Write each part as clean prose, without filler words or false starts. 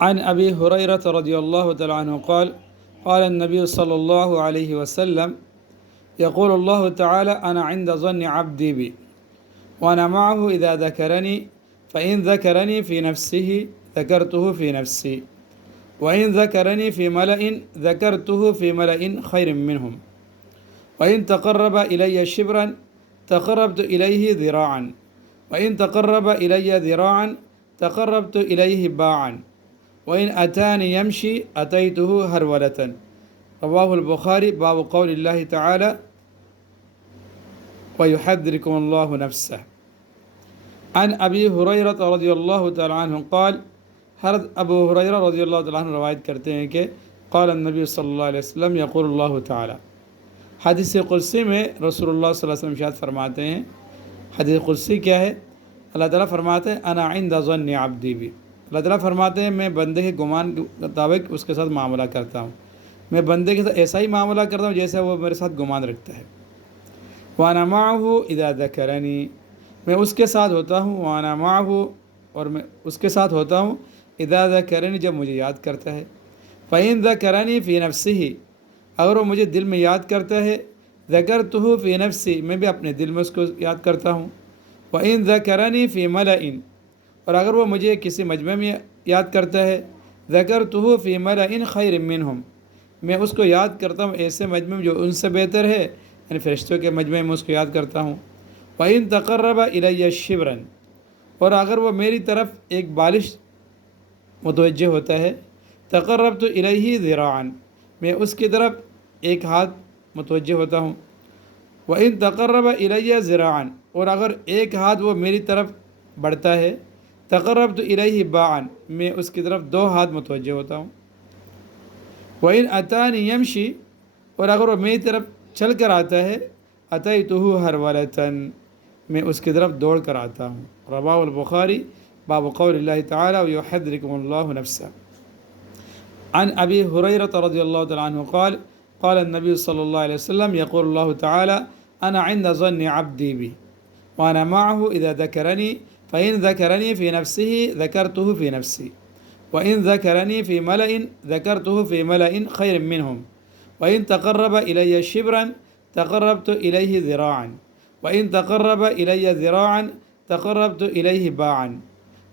عن أبي هريرة رضي الله تعالى عنه قال قال النبي صلى الله عليه وسلم يقول الله تعالى أنا عند ظن عبدي بي وأنا معه إذا ذكرني فإن ذكرني في نفسه ذكرته في نفسي وإن ذكرني في ملأ ذكرته في ملأ خير منهم وإن تقرب إلي شبرا تقربت إليه ذراعا وإن تقرب إلي ذراعا تقربت إليه باعا وإن أتاني يمشي أتيته هرولة رواه البخاري باب قول الله تعالى ويحذركم الله نفسه عن أبي هريرة رضي الله تعالى عنه قال हज़रत अबू हुरैरा रज़ियल्लाहु तआला अन्हु रवायत करते हैं कि क़ाल नबी सल्लल्लाहु अलैहि वसल्लम यक़ूलुल्लाहु ताला हदीस क़ुदसी में रसूलुल्लाह सल्लल्लाहु अलैहि वसल्लम इरशाद फरमाते हैं। हदीस क़ुदसी क्या है? अल्लाह ताला फरमाते हैं अना इंद ज़न्नि अब्दी बी। अल्लाह ताला फरमाते हैं मैं बंदे के गुमान के मुताबिक उसके साथ मामला करता हूँ। मैं बंदे के साथ ऐसा ही मामला करता हूँ जैसे वो मेरे साथ गुमान रखता है। वाना माहू इदा ज़करनी, मैं उसके साथ होता हूँ। वाना माहू, और मैं उसके साथ होता हूँ इदा ज़करनी, जब मुझे याद करता है। फ़इन ज़करनी फ़ी नफ्सिही, अगर वो मुझे दिल में याद करता है। ज़करतुहु फ़ी नफ्सी, मैं भी अपने दिल में उसको याद करता हूँ। वइन ज़करनी फ़ी मलइन, और अगर वो मुझे किसी मजमे में याद करता है। ज़करतुहु फ़ी मलइन खैर मिनहुम, मैं उसको याद करता हूँ ऐसे मजमे में जो उनसे बेहतर है, यानी फ़रिश्तों के मजमे में उसको याद करता हूँ। वइन तक़र्रब इलैया शिब्रन, और अगर वो मेरी तरफ एक बालिश मुतवज्जे होता है। तक़र्रबतु इलैही ज़िराअन, मैं उसकी तरफ एक हाथ मुतवज्जे होता हूँ। व इन तक़र्रब इलैया ज़िराअन, और अगर एक हाथ वो मेरी तरफ बढ़ता है। तक़र्रबतु इलैही बाअन, मैं उसकी तरफ दो हाथ मुतवज्जे होता हूँ। व इन अतानी यमशी, और अगर वो मेरी तरफ चल कर आता है। अतैतुहु हरवलतन, मैं उसकी तरफ दौड़ कर आता हूँ। रवाहुल बुखारी बाब क़ौलिल्लाहि तआला व युहज़्ज़िरुकुमुल्लाहु नफ़्सह। अन अबी हुरैरा रज़ियल्लाहु तआला अन्हु क़ाल क़ाल नबी सल्लल्लाहु अलैहि वसल्लम यक़ूलुल्लाहु तआला अना इंद ज़न्नि अब्दी बी व अना मअहु इज़ा ज़करनी फ़इन ज़करनी फ़ी नफ़्सिही ज़करतुहु फ़ी नफ़्सी व इन ज़करनी फ़ी मलइन ज़करतुहु फ़ी मलइन खैर मिनहुम व इन तक़र्रब इलैया शिब्रन तक़र्रबतु इलैहि ज़िराअन व इन तक़र्रब इलैया ज़िराअन तक़र्रबतु इलैहि बाअन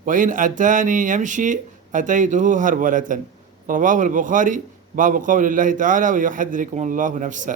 व इन अतानी यमशी अतैतुहु हरवलतन। रवाहुल बुखारी बाब क़ौलिल्लाहि तआला व युहज़्ज़िरुकुमुल्लाहु नफ़्सह।